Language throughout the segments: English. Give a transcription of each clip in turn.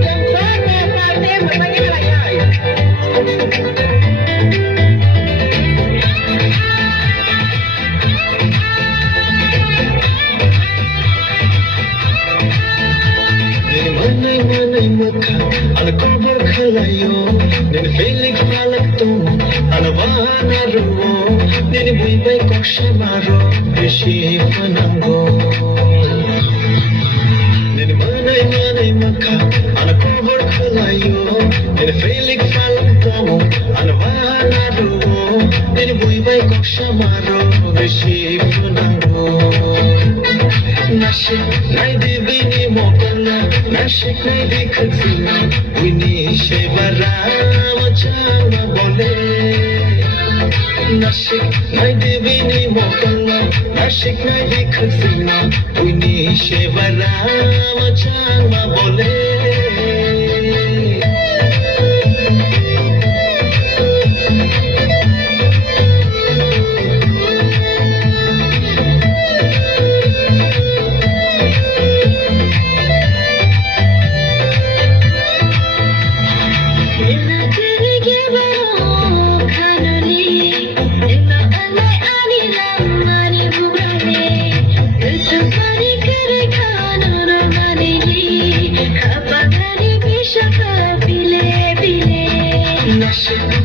Làm sao mà phải đem mà tay cái này Manay maka ana cover khalayo nen felix palaktum ana vana ro nen bui bai koksha maro rishi fanango nen manay maka ana cover khalayo nen felix palaktum ana vana ro nen bui bai koksha maro rishi fanango Nashik nai divini mokala Nashik nai dikhazina Wini shevara machama bole Nashik nai divini mokala Nashik nai dikhazina Wini shevara machama bole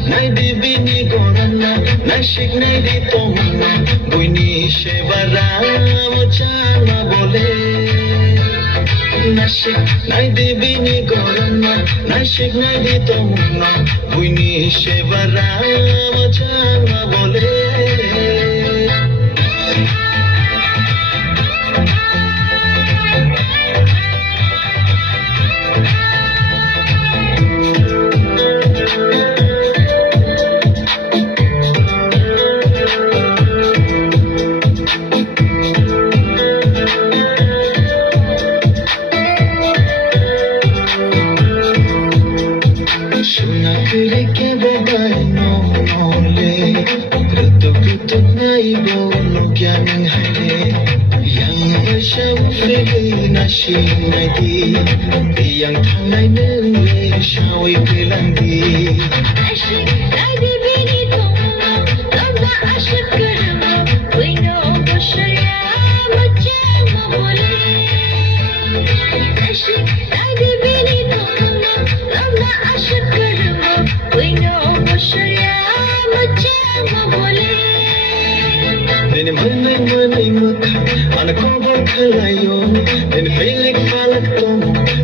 Nai divini gorana Nashik nai di tomna Buini shevara machama bole Nashik nai divini gorana Nashik nai di tomna Buini shevara machama bole Yang tangai nele shawi kelandi Ashik nai divini tomna Lamba ashik karma Wino bashaya machama bole Ashik nai divini tomna Lamba ashik karma Wino bashaya machama bole Nene manay maka Ana cover khalayo Nene felix palaktum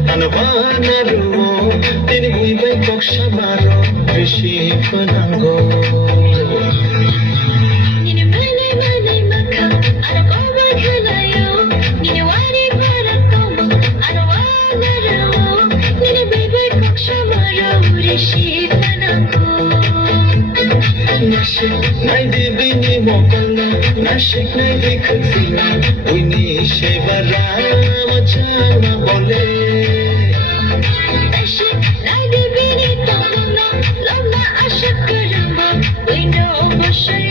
Ana vana ro Nene bui bai koksha maro Rishi fanango Nene manay maka Ana cover khalayo Nene wani palaktum Ana vana ro Nene bui bai koksha maro Rishi fanango Nashik nai divini mokala Nashik nai dikhazina Wini shevara machama bole Nashik nai divini tomna Lamba ashik karma Wino bashaya